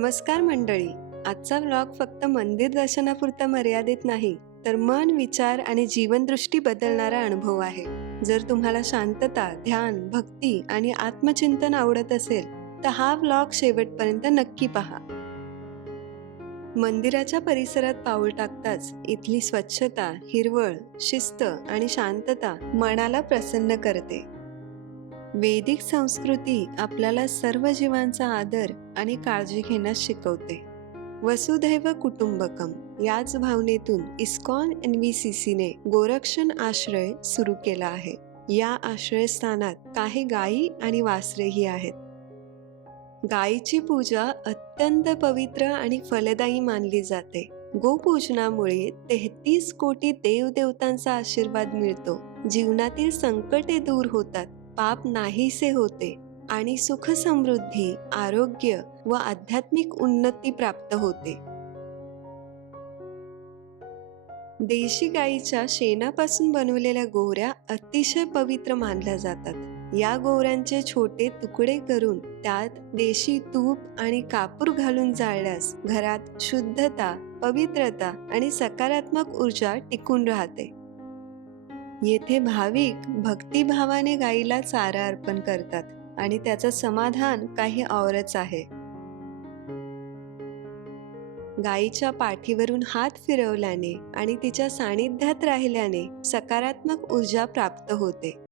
नमस्कार मंडळी. आजचा व्लॉग फक्त मंदिर दर्शनापुरता मर्यादित नाही, तर मन, विचार आणि जीवनदृष्टी बदलणारा अनुभव आहे. जर तुम्हाला शांतता, ध्यान, भक्ती आणि आत्मचिंतन आवडत असेल तर हा व्लॉग शेवटपर्यंत नक्की पहा. मंदिराच्या परिसरात पाऊल टाकताच इथली स्वच्छता, हिरवळ, शिस्त आणि शांतता मनाला प्रसन्न करते. वैदिक संस्कृती आपल्याला सर्व जीवांचा आदर आणि काळजी घेण्यास शिकवते. वसुधैव कुटुंबकम याच भावनेतून इस्कॉन NVCCने गोरक्षण आश्रय सुरू केला आहे. या आश्रयस्थानात काही गायी आणि वासरेही आहेत. गायीची पूजा अत्यंत पवित्र आणि फलदायी मानली जाते. गोपूजनामुळे 33 कोटी देवदेवतांचा आशीर्वाद मिळतो. जीवनातील संकटे दूर होतात, पाप नाहीसे होते आणि सुख, समृद्धी, आरोग्य व आध्यात्मिक उन्नती प्राप्त होते. देशी गायीच्या शेणापासून बनवलेल्या गोवऱ्या अतिशय पवित्र मानल्या जातात. या गोवऱ्यांचे छोटे तुकडे करून त्यात देशी तूप आणि कापूर घालून जाळल्यास घरात शुद्धता, पवित्रता आणि सकारात्मक ऊर्जा टिकून राहते. येथे भाविक भक्तिभावाने गायीला चारा अर्पण करतात आणि त्याचं समाधान काही औरच आहे. गायीच्या पाठीवरून हात फिरवल्याने आणि तिच्या सानिध्यात राहिल्याने सकारात्मक ऊर्जा प्राप्त होते.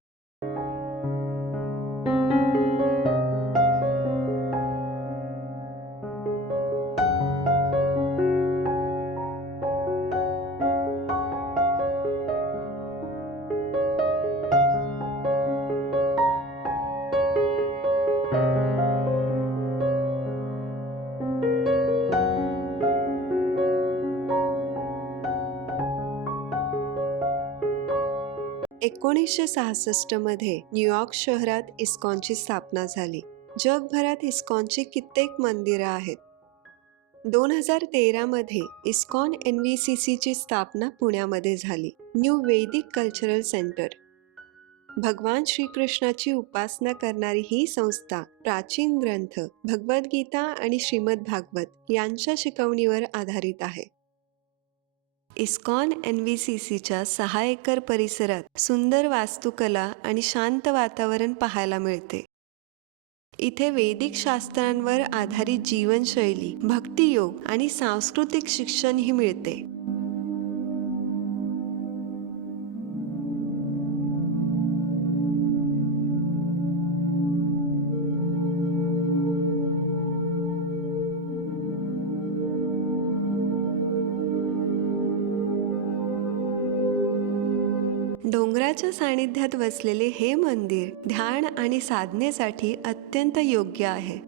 मध्ये न्यूयॉर्क शहरात इस्कॉनची स्थापना झाली. जगभरात इस्कॉनची कित्येक मंदिरं आहेत. 2013 मध्ये इस्कॉन NVCCची स्थापना पुण्यामध्ये झाली. न्यू वैदिक कल्चरल सेंटर. भगवान श्रीकृष्णाची उपासना करणारी ही संस्था प्राचीन ग्रंथ भगवद्गीता आणि श्रीमद भागवत यांच्या शिकवणीवर आधारित आहे. इस्कॉन NVCCच्या 6 एकर परिसरात सुंदर वास्तुकला आणि शांत वातावरण पाहायला मिळते. इथे वैदिक शास्त्रांवर आधारित जीवनशैली, भक्तियोग आणि सांस्कृतिक शिक्षणही मिळते. डोंगराच्या सानिध्यात वसलेले हे मंदिर ध्यान आणि साधनेसाठी अत्यंत योग्य आहे.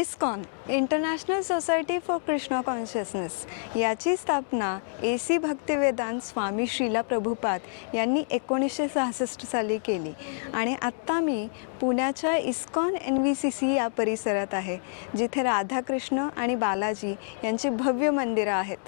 ISKCON international society for Krishna consciousness याची स्थापना AC भक्तिवेदांत स्वामी श्रीला प्रभुपाद यांनी 1966 साली केली आणि आत्ता मी पुण्याच्या इस्कॉन NVCC या परिसरात आहे, जिथे राधाकृष्ण आणि बालाजी यांची भव्य मंदिरं आहेत.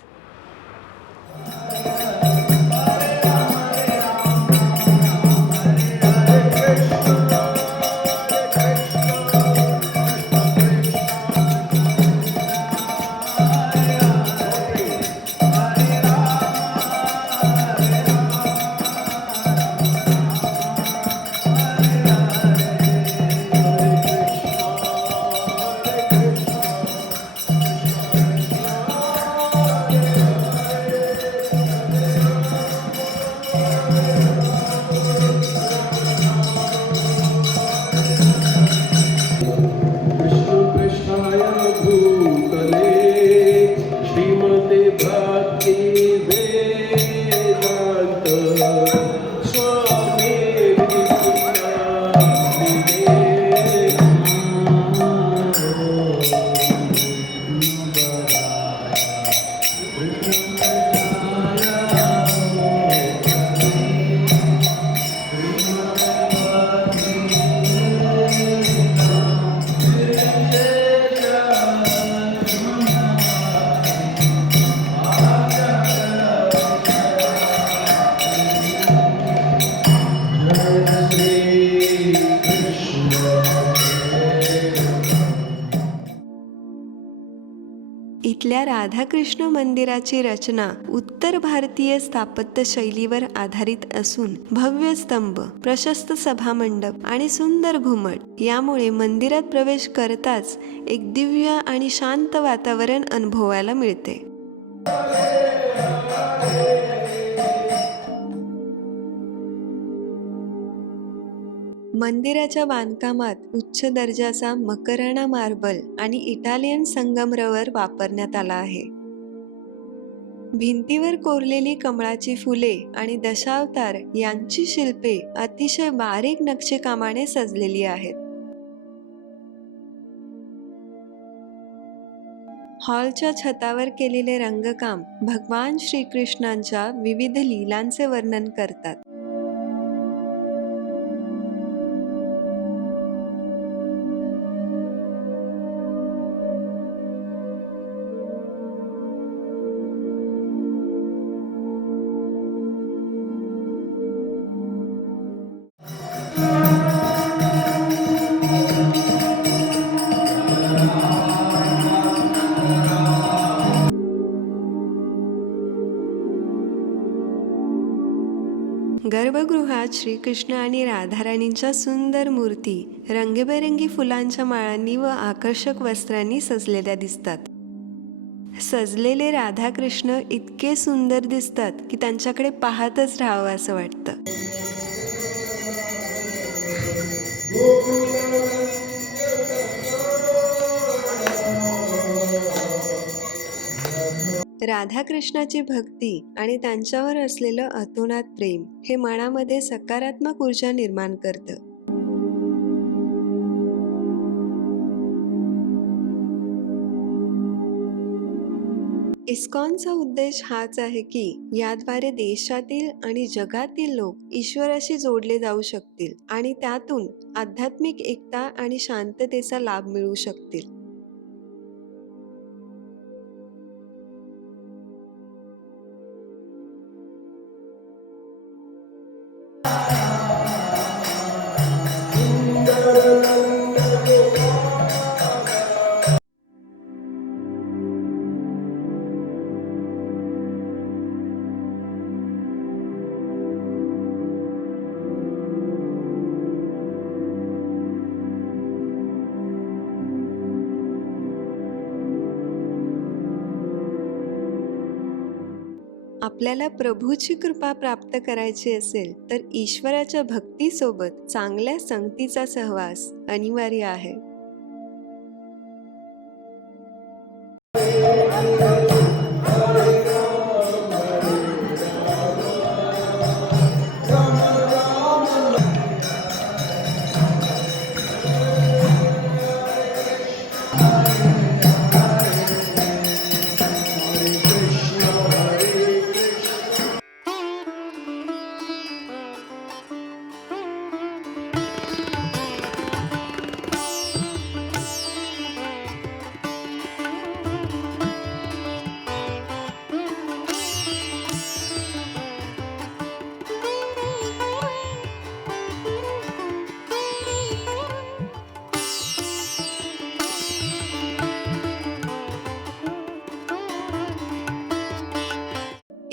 या राधाकृष्ण मंदिराची रचना उत्तर भारतीय स्थापत्य शैलीवर आधारित असून भव्य स्तंभ, प्रशस्त सभामंडप आणि सुंदर घुमट यामुळे मंदिरात प्रवेश करताच एक दिव्य आणि शांत वातावरण अनुभवायला मिळते. मंदिराच्या बांधकामात उच्च दर्जाचा मकराणा मार्बल आणि इटालियन संगमरवर वापरण्यात आला आहे. भिंतीवर कोरलेली कमळाची फुले आणि दशावतार यांची शिल्पे अतिशय बारीक नक्षीकामाने सजलेली आहेत. हॉलच्या छतावर केलेले रंगकाम भगवान श्रीकृष्णांच्या विविध लीलांचे वर्णन करतात. गर्भगृहात श्रीकृष्ण आणि राधाराणींच्या सुंदर मूर्ती रंगीबेरंगी फुलांच्या माळांनी व आकर्षक वस्त्रांनी सजलेल्या दिसतात. सजलेले राधाकृष्ण इतके सुंदर दिसतात की त्यांच्याकडे पाहतच राहावं असं वाटतं. राधाकृष्णाची भक्ती आणि त्यांच्यावर असलेलं अतोनात प्रेम हे मनामध्ये सकारात्मक ऊर्जा निर्माण करतं. इस्कॉनचा उद्देश हाच आहे की याद्वारे देशातील आणि जगातील लोक ईश्वराशी जोडले जाऊ शकतील आणि त्यातून आध्यात्मिक एकता आणि शांततेचा लाभ मिळू शकतील. आपल्याला प्रभूची कृपा प्राप्त करायची असेल तर ईश्वराच्या भक्तीसोबत चांगल्या संगतीचा सहवास अनिवार्य आहे.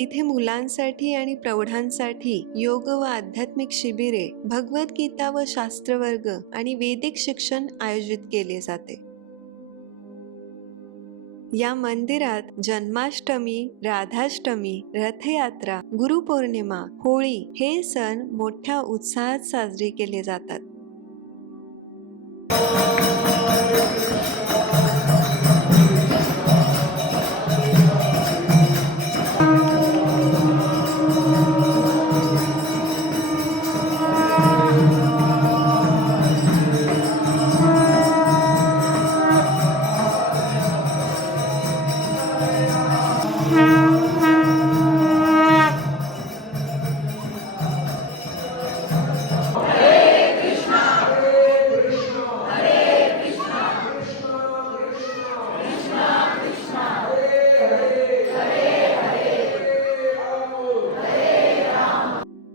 इथे मुलांसाठी आणि प्रौढांसाठी योग व आध्यात्मिक शिबिरे, भगवद्गीता व शास्त्रवर्ग आणि वैदिक शिक्षण आयोजित केले जाते. या मंदिरात जन्माष्टमी, राधाष्टमी, रथयात्रा, गुरुपौर्णिमा, होळी हे सण मोठ्या उत्साहात साजरे केले जातात.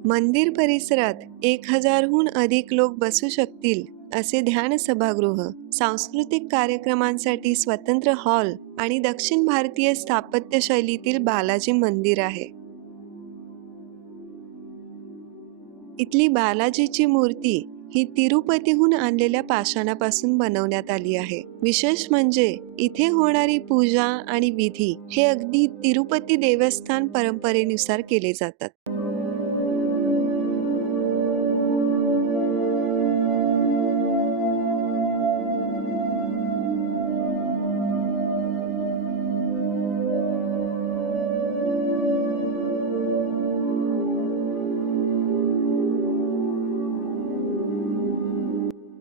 मंदिर परिसरात 1000हून अधिक लोक बसू शकतील असे ध्यान सभागृह, सांस्कृतिक कार्यक्रमांसाठी स्वतंत्र हॉल आणि दक्षिण भारतीय स्थापत्य शैलीतील बालाजी मंदिर आहे. इथली बालाजीची मूर्ती ही तिरुपतीहून आणलेल्या पाषाणापासून बनवण्यात आली आहे. विशेष म्हणजे इथे होणारी पूजा आणि विधी हे अगदी तिरुपती देवस्थान परंपरेनुसार केले जातात.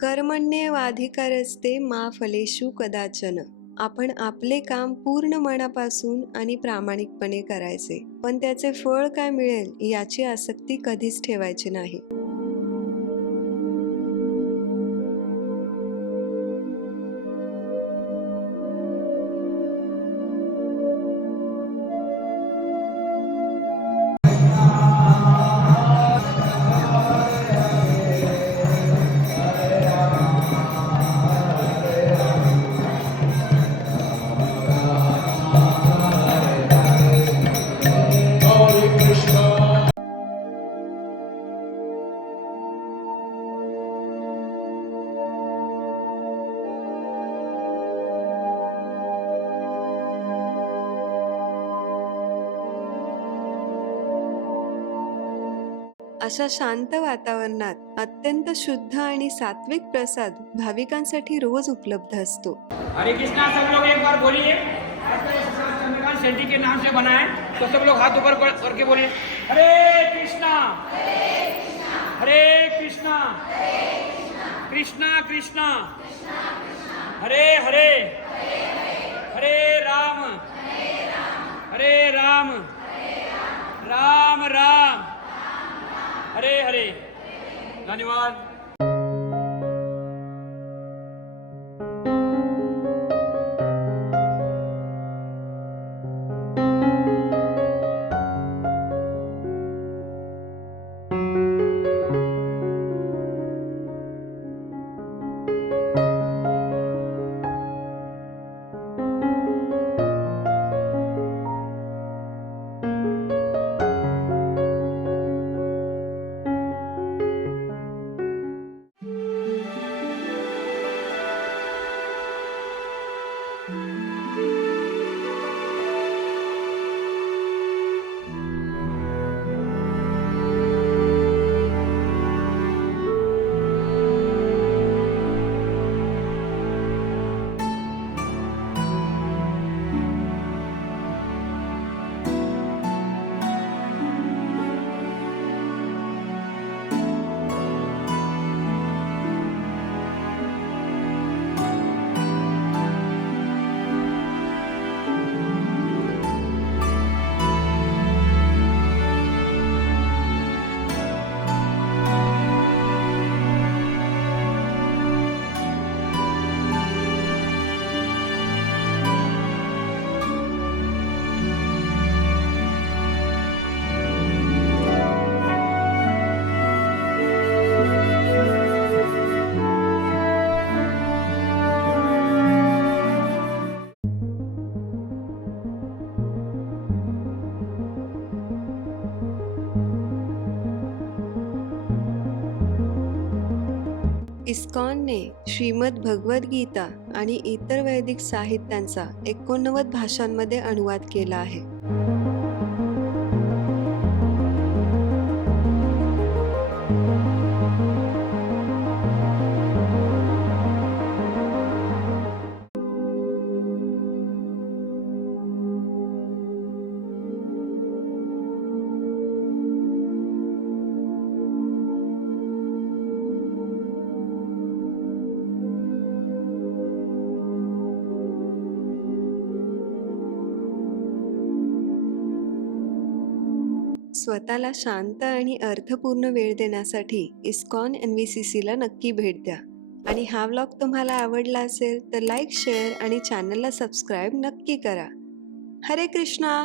कर्मण्येवाधिकारस्ते मा फलेषु कदाचन. आपण आपले काम पूर्ण मनापासून आणि प्रामाणिकपणे करायचे, पण त्याचे फळ काय मिळेल याची आसक्ती कधीच ठेवायची नाही. अशा शांत वातावरणात अत्यंत शुद्ध आणि सात्विक प्रसाद भाविकांसाठी रोज उपलब्ध असतो. हरे कृष्णा, सब लोग एक बार बोलिए। आज का ये प्रसाद चंद्रकांत शेट्टी के नाम से बना है, तो सब लोग हाथ ऊपर करके बोलिए हरे कृष्णा, हरे कृष्णा, कृष्णा कृष्णा, हरे हरे, हरे राम, हरे राम, राम राम, हरे हरे. धन्यवाद. इस्कॉनने श्रीमद भगवद्गीता आणि इतर वैदिक साहित्यांचा 89 भाषांमध्ये अनुवाद केला आहे. स्वतःला शांत आणि अर्थपूर्ण वेळ देण्यासाठी इस्कॉन NVCCला नक्की भेट द्या. आणि हा व्लॉग तुम्हाला आवडला असेल तर लाईक, शेअर आणि चॅनलला सबस्क्राईब नक्की करा. हरे कृष्णा.